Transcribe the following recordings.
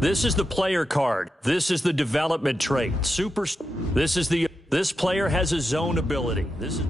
This is the player card. This is the development trait. This player has a zone ability. This is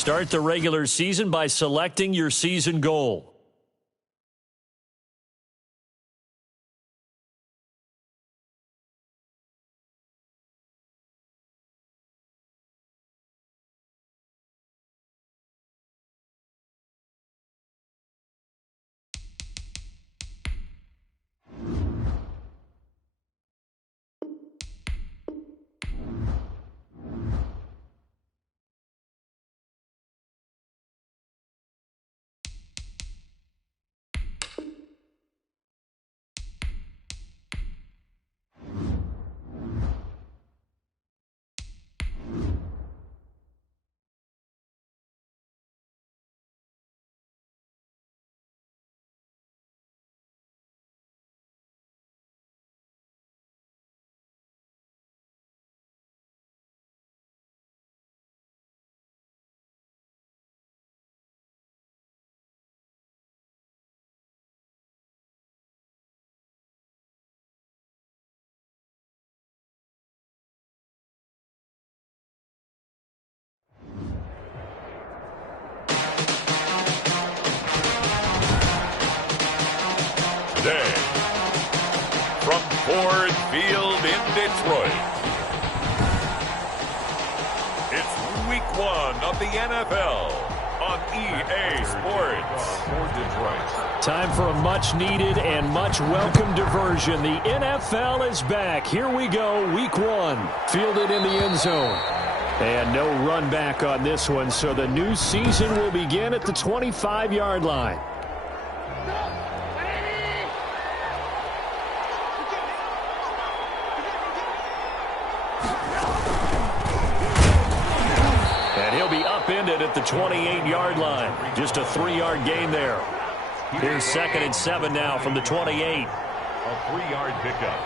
start the regular season by selecting your season goal. Day. From Ford Field in Detroit, it's Week 1 of the NFL on EA Sports. For Detroit. Time for a much-needed and much-welcome diversion. The NFL is back. Here we go, Week 1. Fielded in the end zone. And no run back on this one, so the new season will begin at the 25-yard line. And he'll be upended at the 28-yard line. Just a 3-yard gain there. Here's 2nd and 7 now from the 28. A 3-yard pickup.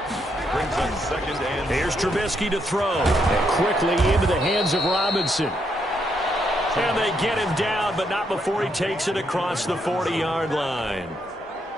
Brings up 2nd and... Here's Trubisky to throw. And quickly into the hands of Robinson. And they get him down, but not before he takes it across the 40-yard line.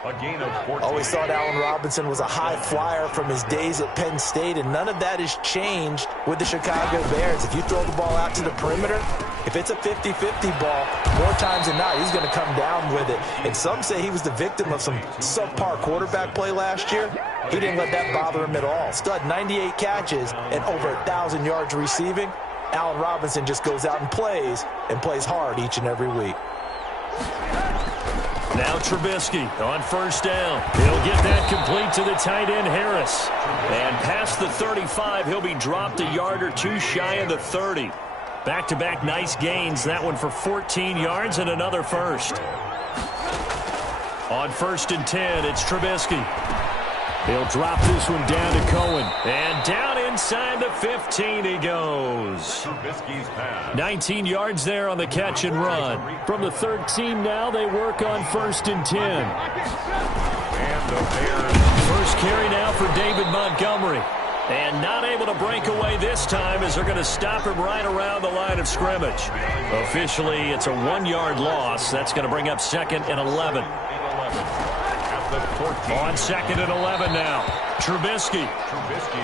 A gain of 14. Always thought Allen Robinson was a high flyer from his days at Penn State, and none of that has changed with the Chicago Bears. If you throw the ball out to the perimeter, if it's a 50-50 ball, more times than not, he's going to come down with it. And some say he was the victim of some subpar quarterback play last year. He didn't let that bother him at all. Stud 98 catches and over 1,000 yards receiving. Allen Robinson just goes out and plays hard each and every week. Now Trubisky on 1st down. He'll get that complete to the tight end Harris. And past the 35, he'll be dropped a yard or two shy of the 30. Back-to-back nice gains. That one for 14 yards and another first. On 1st and 10, it's Trubisky. He'll drop this one down to Cohen. And down inside the 15 he goes. 19 yards there on the catch and run. From the 13 now, they work on 1st and 10. And the Bears. First carry now for David Montgomery. And not able to break away this time as they're going to stop him right around the line of scrimmage. Officially, it's a 1-yard loss. That's going to bring up 2nd and 11. On 2nd and 11 now. Trubisky.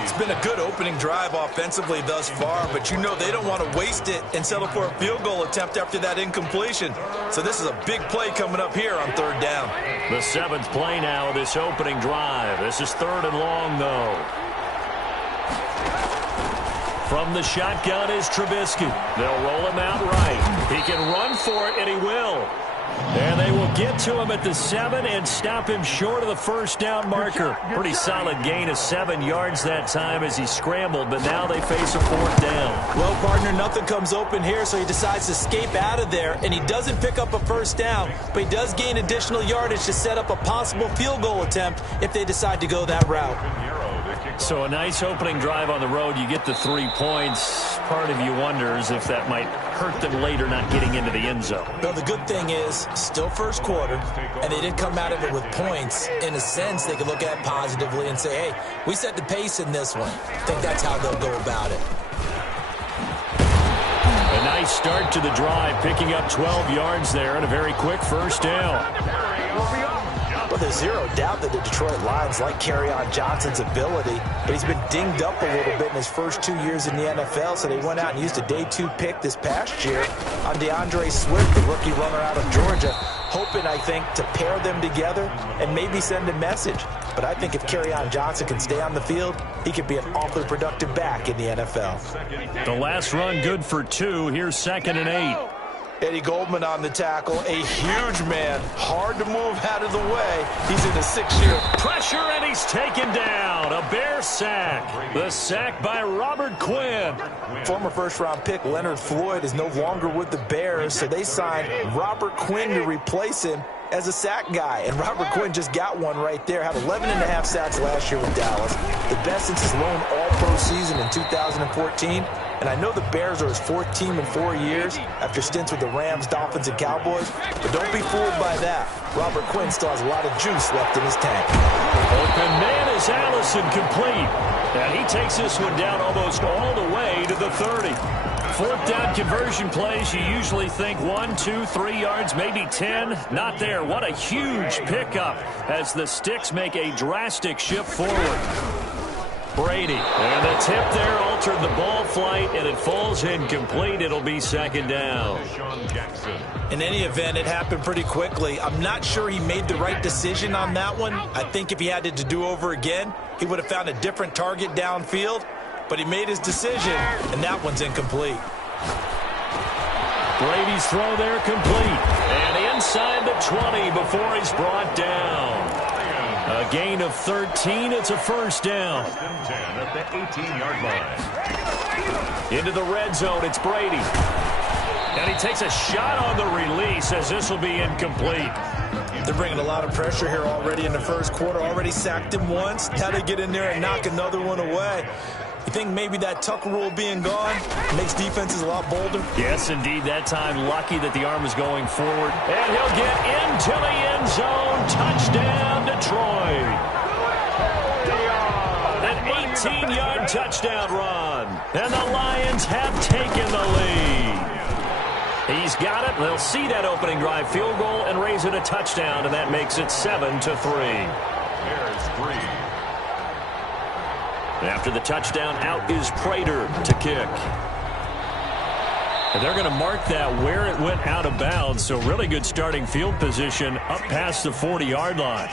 It's been a good opening drive offensively thus far, but you know they don't want to waste it and settle for a field goal attempt after that incompletion. So this is a big play coming up here on 3rd down. The 7th play now of this opening drive. This is 3rd and long, though. From the shotgun is Trubisky. They'll roll him out right. He can run for it, and he will. And they will get to him at the 7 and stop him short of the 1st down marker. Pretty solid gain of 7 yards that time as he scrambled, but now they face a 4th down. Well, partner, nothing comes open here, so he decides to escape out of there, and he doesn't pick up a 1st down, but he does gain additional yardage to set up a possible field goal attempt if they decide to go that route. So a nice opening drive on the road. You get the 3 points. Part of you wonders if that might hurt them later not getting into the end zone. Well, the good thing is, still first quarter, and they did come out of it with points. In a sense, they could look at it positively and say, hey, we set the pace in this one. I think that's how they'll go about it. A nice start to the drive, picking up 12 yards there and a very quick 1st down. Well, there's zero doubt that the Detroit Lions like Kerryon Johnson's ability, but he's been dinged up a little bit in his first 2 years in the NFL, so they went out and used a day 2 pick this past year on DeAndre Swift, the rookie runner out of Georgia, hoping, I think, to pair them together and maybe send a message. But I think if Kerryon Johnson can stay on the field, he could be an awfully productive back in the NFL. The last run good for 2. Here's 2nd and 8. Eddie Goldman on the tackle, a huge man, hard to move out of the way. He's in a 6-year pressure, and he's taken down. A Bear sack. The sack by Robert Quinn. Former first-round pick Leonard Floyd is no longer with the Bears, so they signed Robert Quinn to replace him as a sack guy. And Robert Quinn just got one right there. Had 11.5 sacks last year with Dallas. The best since his lone all-pro season in 2014. And I know the Bears are his 4th team in 4 years after stints with the Rams, Dolphins, and Cowboys. But don't be fooled by that. Robert Quinn still has a lot of juice left in his tank. Open man is Allison, complete. And he takes this one down almost all the way to the 30. 4th down conversion plays, you usually think 1, 2, 3 yards, maybe 10. Not there. What a huge pickup as the Sticks make a drastic shift forward. Brady. And the tip there altered the ball flight, and it falls incomplete. It'll be second down. In any event, it happened pretty quickly. I'm not sure he made the right decision on that one. I think if he had it to do over again, he would have found a different target downfield. But he made his decision, and that one's incomplete. Brady's throw there complete. And inside the 20 before he's brought down. A gain of 13. It's a first down. At the 18-yard line. Into the red zone. It's Brady. And he takes a shot on the release as this will be incomplete. They're bringing a lot of pressure here already in the first quarter. Already sacked him once. Now they get in there and knock another one away. You think maybe that tuck rule being gone makes defenses a lot bolder? Yes, indeed. That time, lucky that the arm is going forward. And he'll get into the end zone. Touchdown, Detroit. An 18-yard touchdown run. And the Lions have taken the lead. He's got it. They'll see that opening drive field goal and raise it a touchdown, and that makes it 7-3. There's 3. After the touchdown, out is Prater to kick. And they're going to mark that where it went out of bounds, so really good starting field position up past the 40-yard line.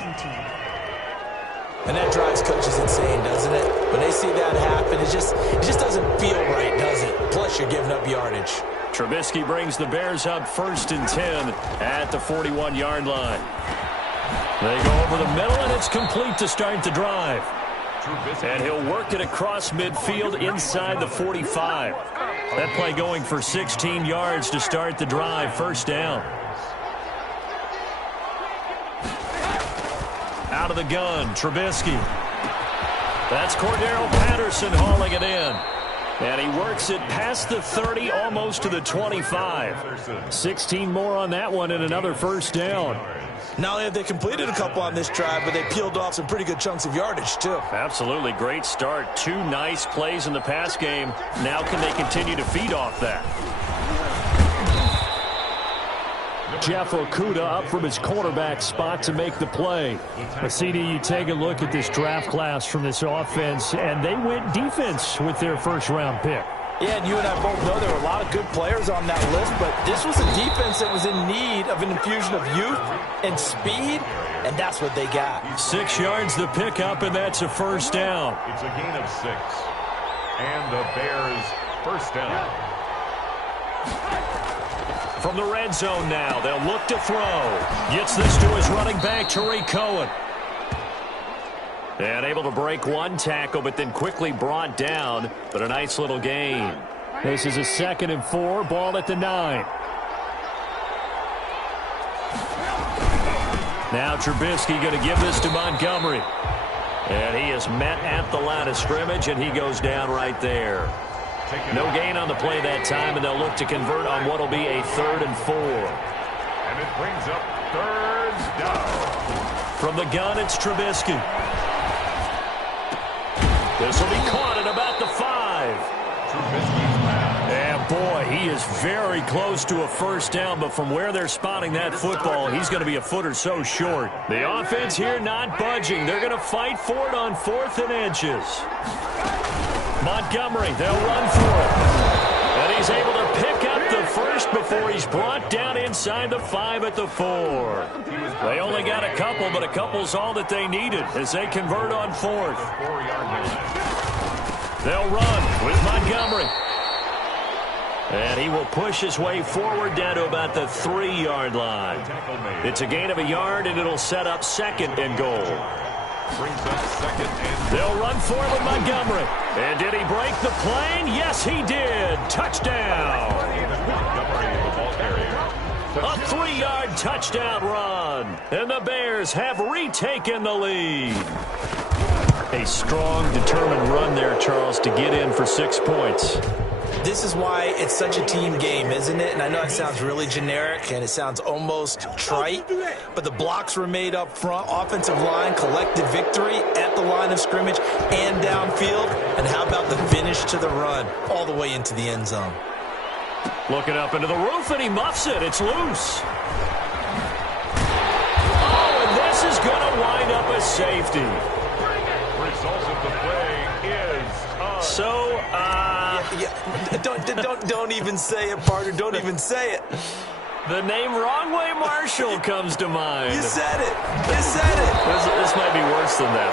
And that drives coaches insane, doesn't it? When they see that happen, it just doesn't feel right, does it? Plus, you're giving up yardage. Trubisky brings the Bears up 1st and 10 at the 41-yard line. They go over the middle, and it's complete to start the drive. And he'll work it across midfield inside the 45. That play going for 16 yards to start the drive. First down. Out of the gun, Trubisky. That's Cordero Patterson hauling it in. And he works it past the 30, almost to the 25. 16 more on that one and another first down. Not only have they completed a couple on this drive, but they peeled off some pretty good chunks of yardage, too. Absolutely. Great start. 2 nice plays in the pass game. Now can they continue to feed off that? Jeff Okudah up from his cornerback spot to make the play. But CD, you take a look at this draft class from this offense, and they went defense with their first-round pick. Yeah, and you and I both know there were a lot of good players on that list, but this was a defense that was in need of an infusion of youth and speed, and that's what they got. 6 yards the pickup, and that's a first down. It's a gain of 6. And the Bears first down. From the red zone now, they'll look to throw. Gets this to his running back, Tariq Cohen. And able to break one tackle, but then quickly brought down. But a nice little gain. This is a 2nd and 4, ball at the 9. Now Trubisky going to give this to Montgomery. And he is met at the line of scrimmage, and he goes down right there. No gain on the play that time, and they'll look to convert on what will be a 3rd and 4. And it brings up 3rd down. From the gun, it's Trubisky. This will be caught at about the 5. Trubisky's pass. And boy, he is very close to a first down, but from where they're spotting that football, he's going to be a foot or so short. The offense here not budging. They're going to fight for it on 4th and inches. Montgomery, they'll run for it. And he's able to pick up the first before he's brought down inside the 5 at the 4. They only got a couple, but a couple's all that they needed as they convert on 4th. They'll run with Montgomery. And he will push his way forward down to about the 3-yard line. It's a gain of a yard, and it'll set up 2nd and goal. Brings up 2nd and they'll run for it with Montgomery. And did he break the plane? Yes, he did. Touchdown. A 3-yard touchdown run. And the Bears have retaken the lead. A strong, determined run there, Charles, to get in for 6 points. This is why it's such a team game, isn't it? And I know it sounds really generic and it sounds almost trite, but the blocks were made up front. Offensive line collected victory at the line of scrimmage and downfield. And how about the finish to the run all the way into the end zone? Looking up into the roof, and he muffs it. It's loose. Oh, and this is going to wind up a safety. Result of the play Don't even say it, partner. Don't even say it. The name Wrong Way Marshall comes to mind. You said it. You said it. This might be worse than that,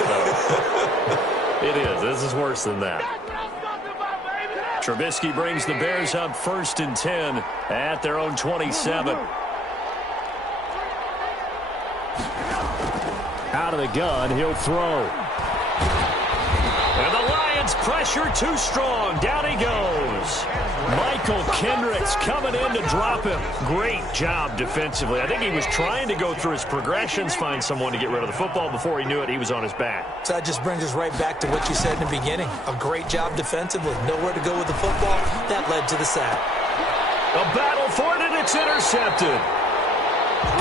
though. It is. This is worse than that. Trubisky brings the Bears up 1st and 10 at their own 27. Out of the gun, he'll throw. And the Lions pressure too strong. Down he goes. Michael Kendricks coming in to drop him. Great job defensively. I think he was trying to go through his progressions, find someone to get rid of the football. Before he knew it, he was on his back. So that just brings us right back to what you said in the beginning. A great job defensively. Nowhere to go with the football. That led to the sack. A battle for it, and it's intercepted.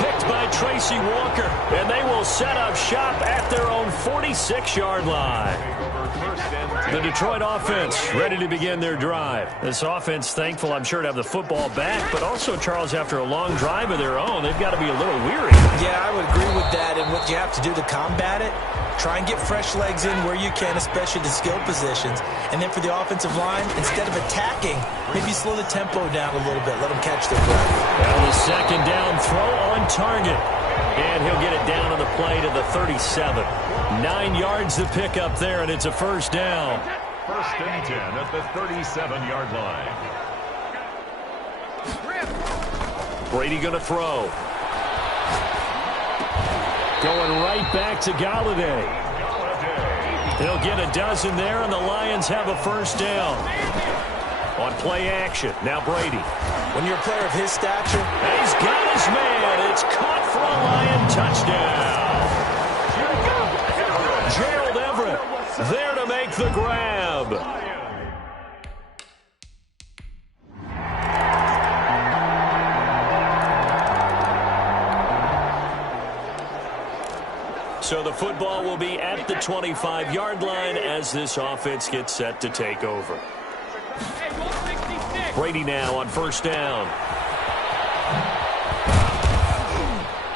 Picked by Tracy Walker, and they will set up shop at their own 46-yard line. The Detroit offense ready to begin their drive. This offense thankful, I'm sure, to have the football back, but also, Charles, after a long drive of their own, they've got to be a little weary. Yeah, I would agree with that, and what you have to do to combat it, try and get fresh legs in where you can, especially the skill positions. And then for the offensive line, instead of attacking, maybe slow the tempo down a little bit. Let them catch their breath. Well, the second down throw on target. And he'll get it down on the play to the 37. 9 yards to pick up there, and it's a first down. 1st and 10 at the 37-yard line. Brady going to throw. Going right back to Galladay. He'll get a dozen there, and the Lions have a first down. On play action, now Brady. When you're a player of his stature, he's got his man. It's caught for a Lion touchdown. Gerald Everett there to make the grab. So the football will be at the 25-yard line as this offense gets set to take over. Brady now on first down.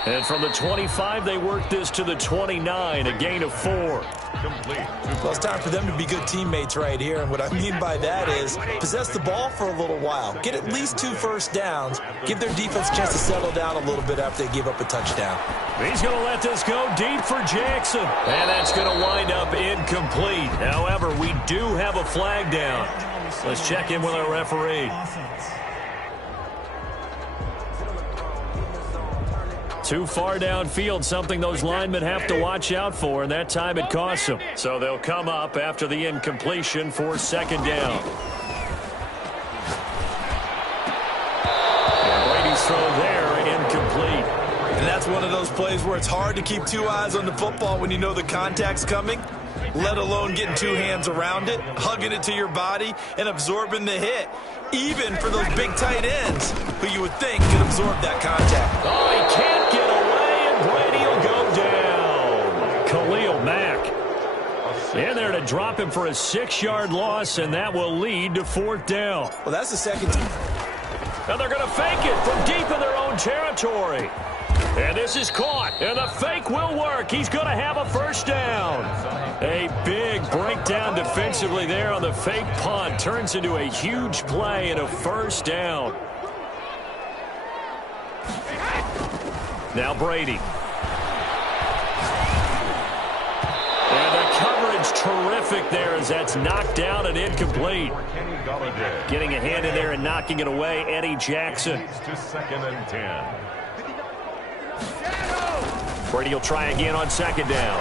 And from the 25, they work this to the 29, a gain of 4. Well, it's time for them to be good teammates right here. And what I mean by that is possess the ball for a little while. Get at least 2 first downs. Give their defense a chance to settle down a little bit after they give up a touchdown. He's going to let this go deep for Jackson. And that's going to wind up incomplete. However, we do have a flag down. Let's check in with our referee. Too far downfield, something those linemen have to watch out for, and that time it costs them. So they'll come up after the incompletion for second down. And Brady's throw there, incomplete. And that's one of those plays where it's hard to keep 2 eyes on the football when you know the contact's coming, let alone getting 2 hands around it, hugging it to your body, and absorbing the hit. Even for those big tight ends who you would think could absorb that contact. Oh, he can't get away, and Brady will go down. Khalil Mack in there to drop him for a 6-yard loss, and that will lead to 4th down. Well, that's the second time. And they're going to fake it from deep in their own territory. And this is caught, and the fake will work. He's going to have a first down. A big breakdown defensively there on the fake punt. Turns into a huge play and a first down. Now Brady. And the coverage terrific there as that's knocked down and incomplete. Getting a hand in there and knocking it away, Eddie Jackson. To 2nd and 10. Brady will try again on second down.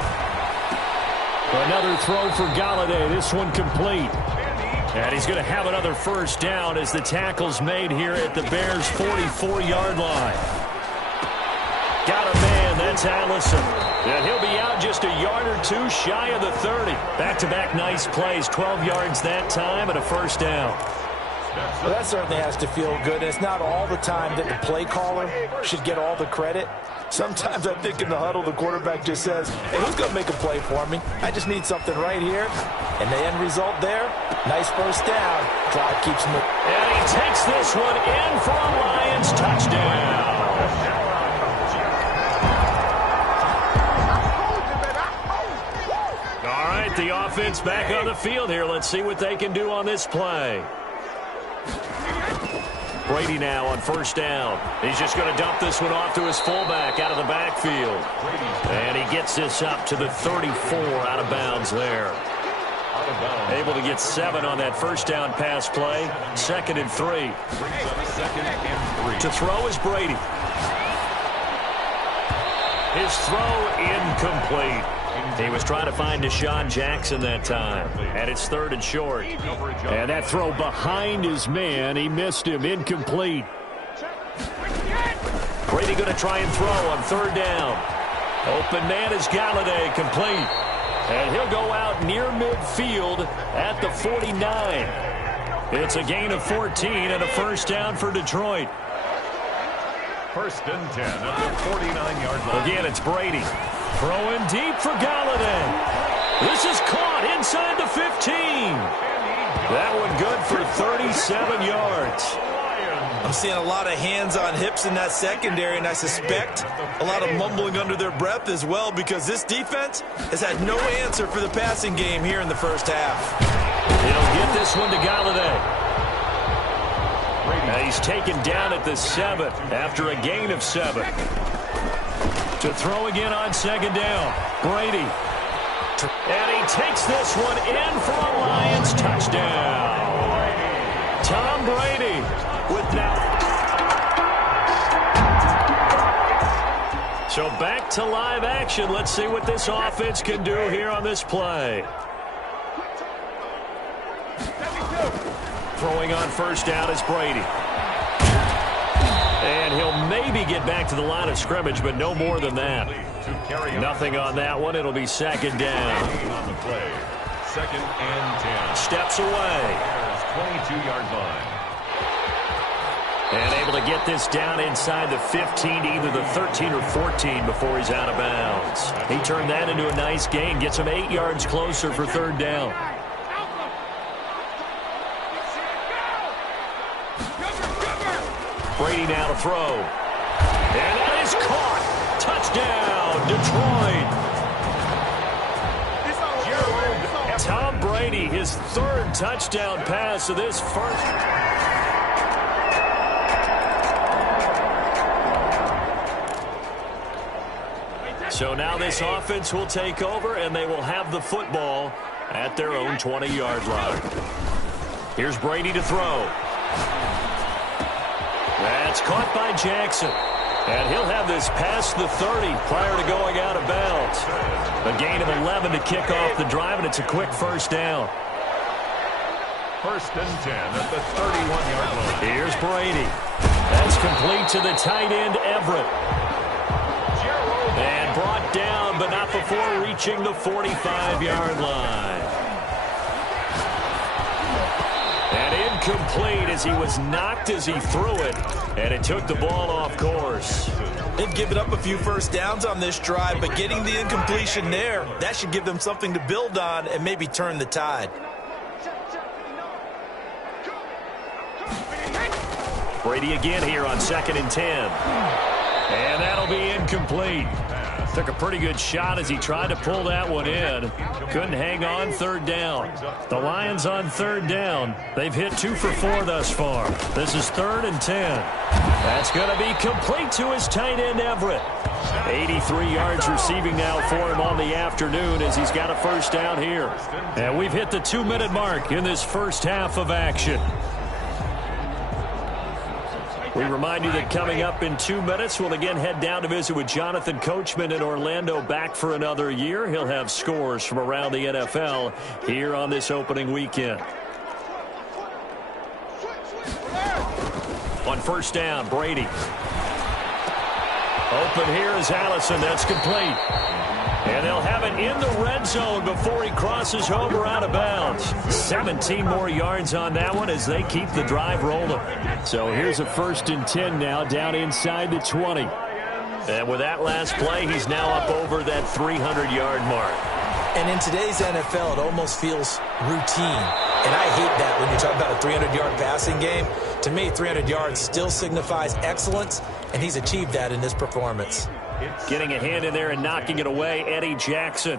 Another throw for Galladay. This one complete. And he's going to have another first down as the tackle's made here at the Bears' 44-yard line. Got a man. That's Allison. And he'll be out just a yard or 2 shy of the 30. Back-to-back nice plays. 12 yards that time and a first down. Well, that certainly has to feel good. And it's not all the time that the play caller should get all the credit. Sometimes I think in the huddle, the quarterback just says, hey, who's going to make a play for me? I just need something right here. And the end result there, nice first down. Drive keeps moving. And he takes this one in for a Lions touchdown. All right, right, the offense back on the field here. Let's see what they can do on this play. Brady now on first down. He's just going to dump this one off to his fullback out of the backfield. And he gets this up to the 34 out of bounds there. Able to get 7 on that first down pass play. 2nd and 3. To throw is Brady. His throw incomplete. He was trying to find Deshaun Jackson that time. And it's 3rd and short. And that throw behind his man. He missed him. Incomplete. Brady going to try and throw on 3rd down. Open man is Galladay. Complete. And he'll go out near midfield at the 49. It's a gain of 14 and a first down for Detroit. 1st and 10 at the 49-yard line. Again, it's Brady. Throwing deep for Galladay. This is caught inside the 15. That one good for 37 yards. I'm seeing a lot of hands on hips in that secondary, and I suspect a lot of mumbling under their breath as well, because this defense has had no answer for the passing game here in the first half. He'll get this one to Galladay. Now he's taken down at the 7 after a gain of 7. To throw again on 2nd down. Brady. And he takes this one in for a Lions touchdown. Tom Brady with now. So back to live action. Let's see what this offense can do here on this play. Throwing on first down is Brady. And he'll maybe get back to the line of scrimmage, but no more than that. Nothing on that one. It'll be 2nd down. On the play. 2nd and 10. Steps away. 22-yard line. And able to get this down inside the 15 to either the 13 or 14 before he's out of bounds. He turned that into a nice gain. Gets him 8 yards closer for 3rd down. Brady now to throw. And that is caught. Touchdown, Detroit. Tom Brady, his 3rd touchdown pass of this first. So now this offense will take over, and they will have the football at their own 20-yard line. Here's Brady to throw. That's caught by Jackson. And he'll have this past the 30 prior to going out of bounds. A gain of 11 to kick off the drive, and it's a quick first down. 1st and 10 at the 31-yard line. Here's Brady. That's complete to the tight end, Everett. And brought down, but not before reaching the 45-yard line. And incomplete as he was knocked as he threw it, and it took the ball off course. They've given up a few first downs on this drive, but getting the incompletion there, that should give them something to build on and maybe turn the tide. Brady again here on 2nd and 10. And that'll be incomplete. Took a pretty good shot as he tried to pull that one in. Couldn't hang on 3rd down. The Lions on 3rd down. They've hit 2 for 4 thus far. This is 3rd and 10. That's going to be complete to his tight end, Everett. 83 yards receiving now for him on the afternoon as he's got a first down here. And we've hit the 2-minute mark in this first half of action. We remind you that coming up in 2 minutes, we'll again head down to visit with Jonathan Coachman in Orlando, back for another year. He'll have scores from around the NFL here on this opening weekend. On first down, Brady. Open here is Allison. That's complete. And they'll have it in the red zone before he crosses over out of bounds. 17 more yards on that one as they keep the drive rolling. So here's a 1st and 10 now down inside the 20. And with that last play, he's now up over that 300-yard mark. And in today's NFL, it almost feels routine. And I hate that when you talk about a 300-yard passing game. To me, 300 yards still signifies excellence, and he's achieved that in this performance. Getting a hand in there and knocking it away, Eddie Jackson.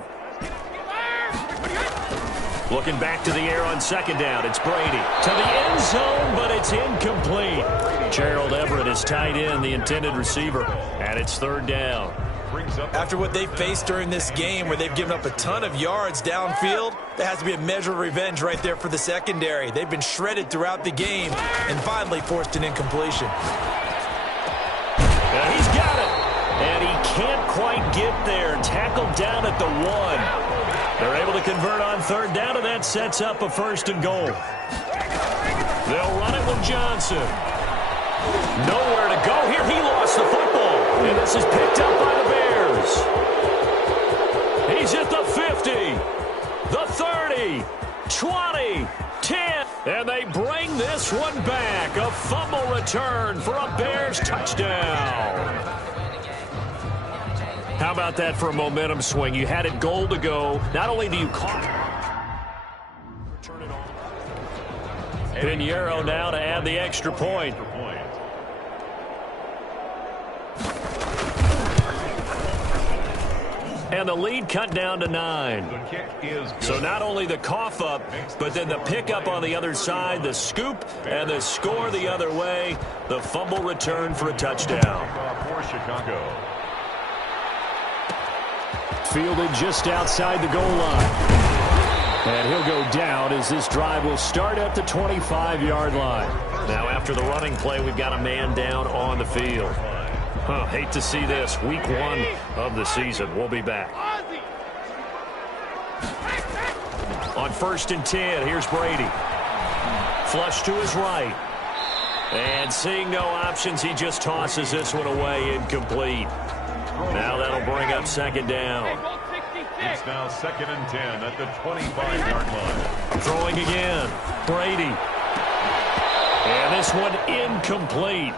Looking back to the air on second down. It's Brady to the end zone, but it's incomplete. Gerald Everett is tied in, the intended receiver, and it's third down. After what they faced during this game where they've given up a ton of yards downfield, there has to be a measure of revenge right there for the secondary. They've been shredded throughout the game and finally forced an incompletion. And he's got it. And he can't quite get there. Tackled down at the 1. They're able to convert on third down, and that sets up a first and goal. They'll run it with Johnson. Nowhere to go here. He lost the football. And this is picked up by the Bears. He's at the 50, the 30, 20, 10. And they bring this one back. A fumble return for a Bears touchdown. How about that for a momentum swing? You had it goal to go. Not only do you caught it. Turn it on. Pinheiro now to add the extra point. And the lead cut down to 9. So not only the cough up, but then the pickup on the other side, the scoop, and the score the other way. The fumble return for a touchdown. For Chicago. Fielded just outside the goal line. And he'll go down as this drive will start at the 25-yard line. Now after the running play, we've got a man down on the field. Hate to see this. Week 1 of the season. We'll be back. On 1st and 10, here's Brady. Flush to his right. And seeing no options, he just tosses this one away, incomplete. Now that'll bring up second down. It's now 2nd and 10 at the 25-yard line. Throwing again. Brady. And this one incomplete.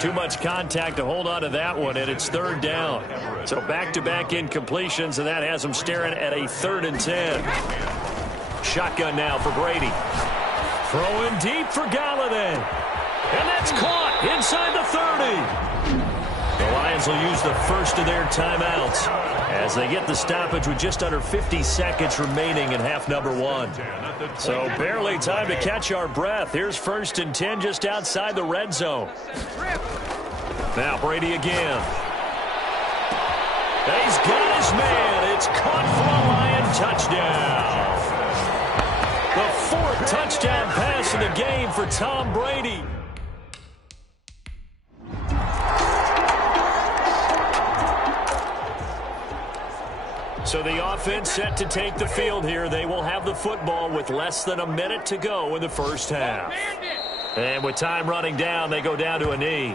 Too much contact to hold on to that one, and it's third down. So back-to-back incompletions, and that has them staring at a 3rd and 10. Shotgun now for Brady. Throwing deep for Galladay. And that's caught inside the 30. The Lions will use the first of their timeouts as they get the stoppage with just under 50 seconds remaining in half number 1. So barely time to catch our breath. Here's 1st and 10 just outside the red zone. Now Brady again. He's got his man. It's caught for a Lion touchdown. The 4th touchdown pass in the game for Tom Brady. So the offense set to take the field here. They will have the football with less than a minute to go in the first half. And with time running down, they go down to a knee.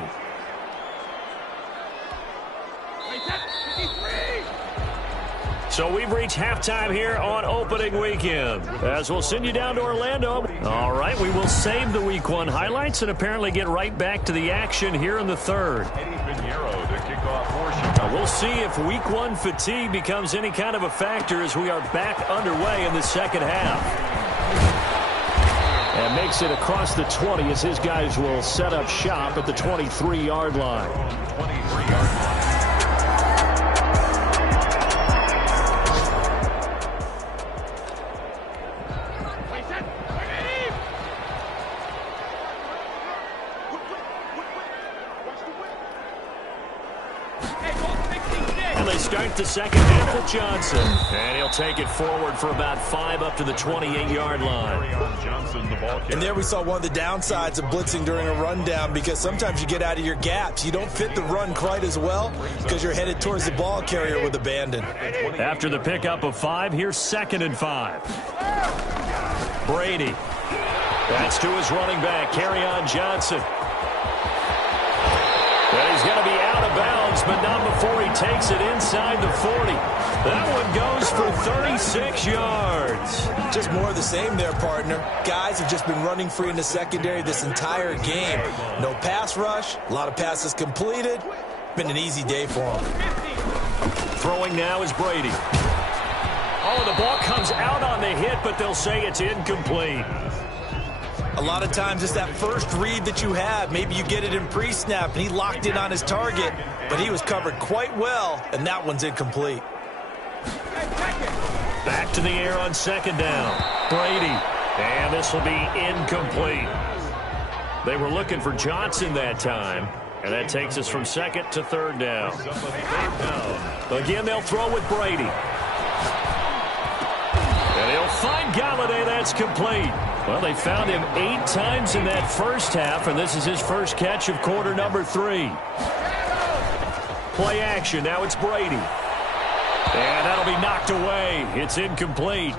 So we've reached halftime here on opening weekend, as we'll send you down to Orlando. All right, we will save the Week 1 highlights and apparently get right back to the action here in the 3rd. We'll see if Week 1 fatigue becomes any kind of a factor as we are back underway in the second half. And makes it across the 20 as his guys will set up shop at the 23-yard line. 23-yard line. Start the second half with Johnson. And he'll take it forward for about 5 up to the 28-yard line. And there we saw one of the downsides of blitzing during a rundown, because sometimes you get out of your gaps. You don't fit the run quite as well because you're headed towards the ball carrier with abandon. After the pickup of 5, here's 2nd and 5. Brady. That's to his running back, Kerryon Johnson. And he's going to be out of bounds, but not before he takes it inside the 40. That one goes for 36 yards. Just more of the same there, partner. Guys have just been running free in the secondary this entire game. No pass rush, a lot of passes completed. Been an easy day for him. Throwing now is Brady. Oh, the ball comes out on the hit, but they'll say it's incomplete. A lot of times it's that first read that you have. Maybe you get it in pre-snap, and he locked in on his target, but he was covered quite well, and that one's incomplete. Back to the air on second down. Brady. And this will be incomplete. They were looking for Johnson that time. And that takes us from second to third down. Again, they'll throw with Brady. And he'll find Galladay. That's complete. Well, they found him 8 times in that first half, and this is his first catch of quarter number 3. Play action. Now it's Brady. And that'll be knocked away. It's incomplete.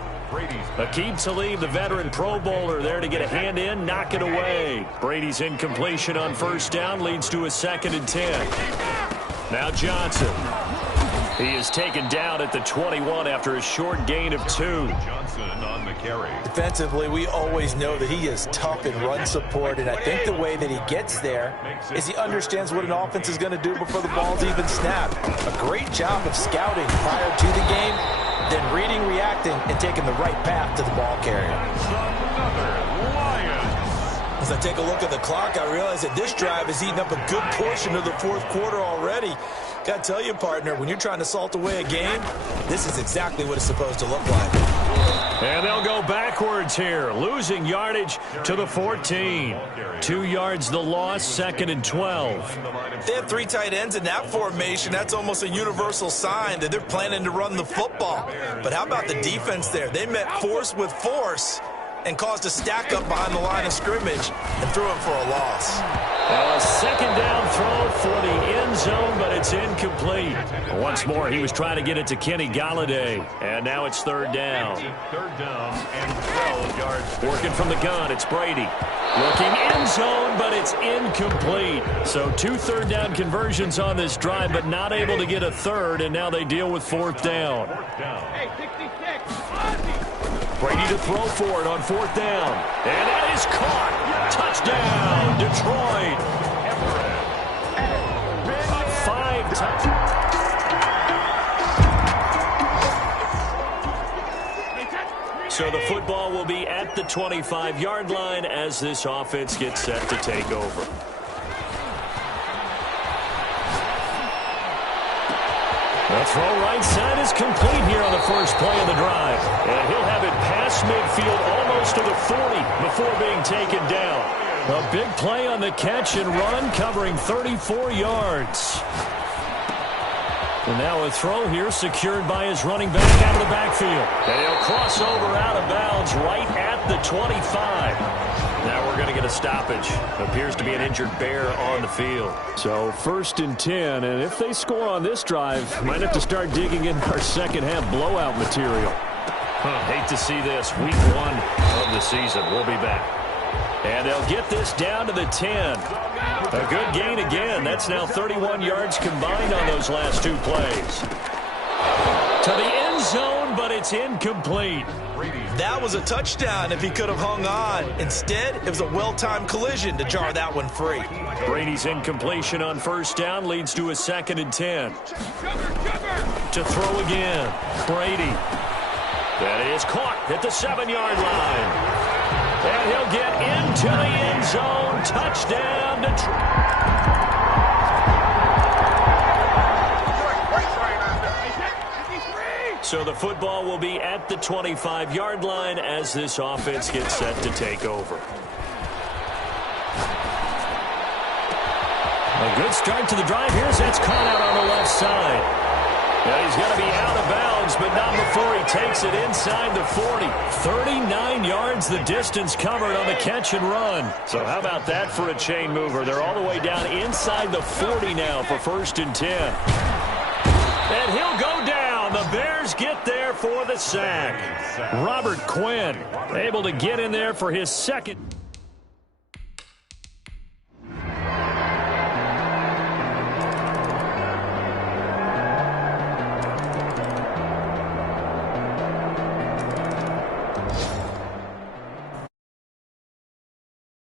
Aqib Talib, the veteran Pro Bowler, there to get a hand in, knock it away. Brady's incompletion on first down leads to a 2nd and 10. Now Johnson. He is taken down at the 21 after a short gain of 2. Johnson on the carry. Defensively, we always know that he is tough in run support, and I think the way that he gets there is he understands what an offense is going to do before the ball's even snapped. A great job of scouting prior to the game, then reading, reacting, and taking the right path to the ball carrier. As I take a look at the clock, I realize that this drive has eaten up a good portion of the fourth quarter already. Got to tell you, partner, when you're trying to salt away a game, this is exactly what it's supposed to look like. And they'll go backwards here, losing yardage to the 14. 2 yards the loss, 2nd and 12. They have 3 tight ends in that formation. That's almost a universal sign that they're planning to run the football. But how about the defense there? They met force with force and caused a stack up behind the line of scrimmage and threw it for a loss. Well, a 2nd down throw for the end zone, but it's incomplete. Once more, he was trying to get it to Kenny Galladay, and now it's 3rd down. 3rd down and 12 yards. Working from the gun, it's Brady. Looking end zone, but it's incomplete. So 2 3rd down conversions on this drive, but not able to get a 3rd, and now they deal with 4th down. Brady to throw for it on 4th down. And that is caught. Touchdown, Detroit. 5 touchdowns. So the football will be at the 25-yard line as this offense gets set to take over. The throw right side is complete here on the first play of the drive. And he'll have it past midfield almost to the 40 before being taken down. A big play on the catch and run, covering 34 yards. And now a throw here secured by his running back out of the backfield. And he'll cross over out of bounds right at the 25. Now we're going to get a stoppage. Appears to be an injured bear on the field. So 1st and 10, and if they score on this drive, might have to start digging in our second half blowout material. Hate to see this. Week 1 of the season. We'll be back. And they'll get this down to the 10. A good gain again. That's now 31 yards combined on those last 2 plays. To the end zone, but it's incomplete. That was a touchdown if he could have hung on. Instead, it was a well-timed collision to jar that one free. Brady's incompletion on 1st down leads to a 2nd and 10. To throw again. Brady. That is caught at the 7-yard line. And he'll get into the end zone. Touchdown, Detroit. So the football will be at the 25-yard line as this offense gets set to take over. A good start to the drive here as that's caught out on the left side. Now he's going to be out of bounds, but not before he takes it inside the 40. 39 yards the distance covered on the catch and run. So how about that for a chain mover? They're all the way down inside the 40 now for 1st and 10. And he'll go down. The Bears get there for the sack. Robert Quinn able to get in there for his 2nd.